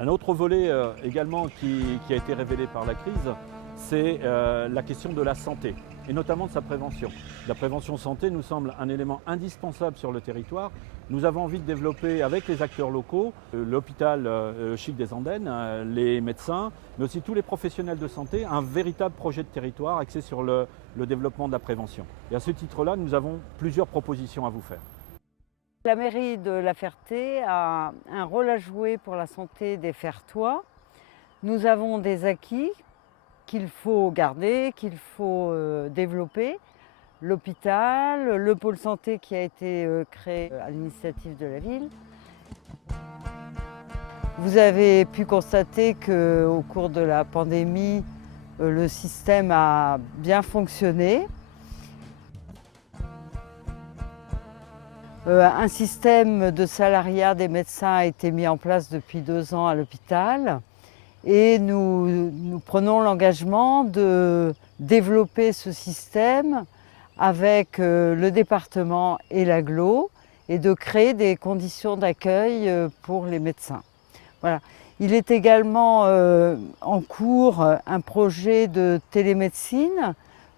Un autre volet également qui a été révélé par la crise, c'est la question de la santé, et notamment de sa prévention. La prévention santé nous semble un élément indispensable sur le territoire. Nous avons envie de développer avec les acteurs locaux, l'hôpital Chic des Andennes, les médecins, mais aussi tous les professionnels de santé, un véritable projet de territoire axé sur le développement de la prévention. Et à ce titre-là, nous avons plusieurs propositions à vous faire. La mairie de La Ferté a un rôle à jouer pour la santé des Fertois. Nous avons des acquis qu'il faut garder, qu'il faut développer. L'hôpital, le pôle santé qui a été créé à l'initiative de la ville. Vous avez pu constater qu'au cours de la pandémie, le système a bien fonctionné. Un système de salariat des médecins a été mis en place depuis 2 ans à l'hôpital et nous prenons l'engagement de développer ce système avec le département et l'agglo et de créer des conditions d'accueil pour les médecins. Voilà. Il est également en cours un projet de télémédecine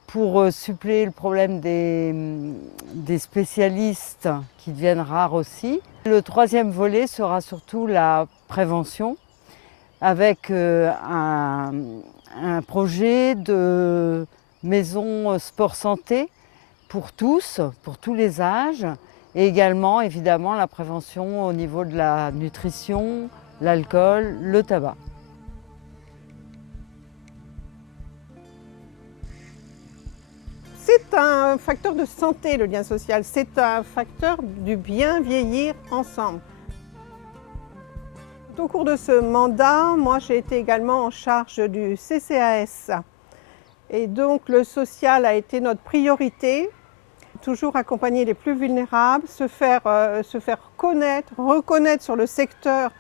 pour suppléer le problème des spécialistes qui deviennent rares aussi. Le 3e volet sera surtout la prévention avec un projet de maison sport-santé pour tous les âges et également évidemment la prévention au niveau de la nutrition, l'alcool, le tabac. C'est un facteur de santé, le lien social. C'est un facteur du bien vieillir ensemble. Au cours de ce mandat, moi j'ai été également en charge du CCAS. Et donc le social a été notre priorité. Toujours accompagner les plus vulnérables, se faire reconnaître sur le secteur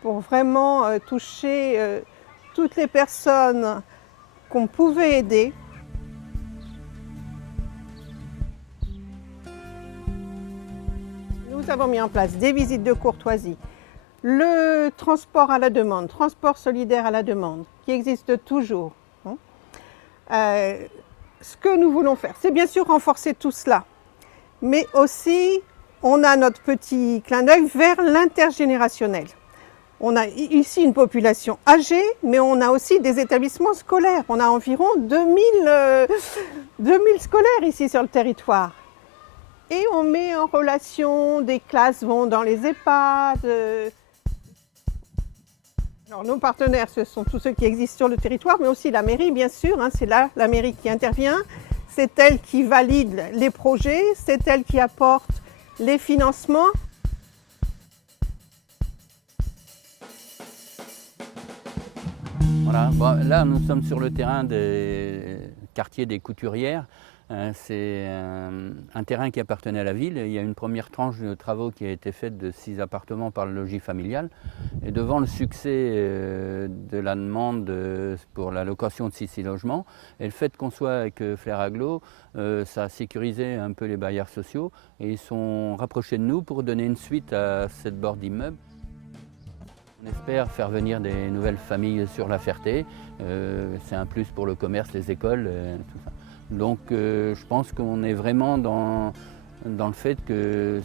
pour vraiment toucher toutes les personnes qu'on pouvait aider. Nous avons mis en place des visites de courtoisie, le transport à la demande, transport solidaire à la demande, qui existe toujours. Ce que nous voulons faire, c'est bien sûr renforcer tout cela, mais aussi on a notre petit clin d'œil vers l'intergénérationnel. On a ici une population âgée, mais on a aussi des établissements scolaires. On a environ 2000 scolaires ici sur le territoire. Et on met en relation, des classes vont dans les EHPAD. Alors, nos partenaires, ce sont tous ceux qui existent sur le territoire, mais aussi la mairie, bien sûr. C'est là la mairie qui intervient. C'est elle qui valide les projets, c'est elle qui apporte les financements. Voilà. Bon, là, nous sommes sur le terrain des quartiers des Couturières. C'est un terrain qui appartenait à la ville. Il y a une première tranche de travaux qui a été faite de 6 appartements par le logis familial. Et devant le succès de la demande pour la location de 6 logements et le fait qu'on soit avec Flair Agglo, ça a sécurisé un peu les bailleurs sociaux et ils sont rapprochés de nous pour donner une suite à cette bord d'immeuble. On espère faire venir des nouvelles familles sur La Ferté. C'est un plus pour le commerce, les écoles, tout ça. Donc je pense qu'on est vraiment dans le fait que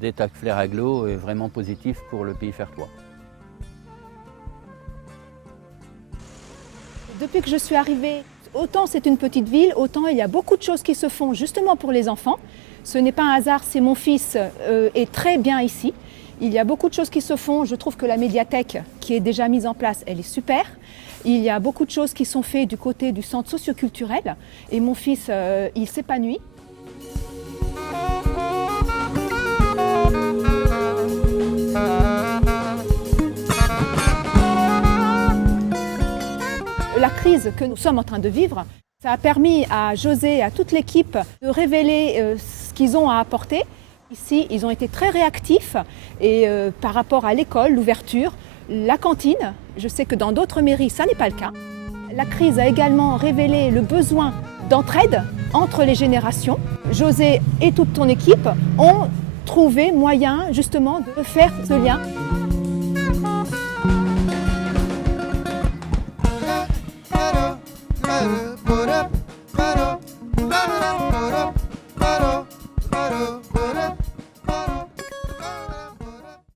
d'être avec Flair Agglo est vraiment positif pour le pays fertois. Depuis que je suis arrivée, autant c'est une petite ville, autant il y a beaucoup de choses qui se font justement pour les enfants. Ce n'est pas un hasard si mon fils est très bien ici. Il y a beaucoup de choses qui se font. Je trouve que la médiathèque qui est déjà mise en place, elle est super. Il y a beaucoup de choses qui sont faites du côté du centre socioculturel. Et mon fils, il s'épanouit. La crise que nous sommes en train de vivre, ça a permis à José et à toute l'équipe de révéler ce qu'ils ont à apporter. Ici, ils ont été très réactifs et par rapport à l'école, l'ouverture, la cantine, je sais que dans d'autres mairies, ça n'est pas le cas. La crise a également révélé le besoin d'entraide entre les générations. José et toute ton équipe ont trouvé moyen justement de faire ce lien.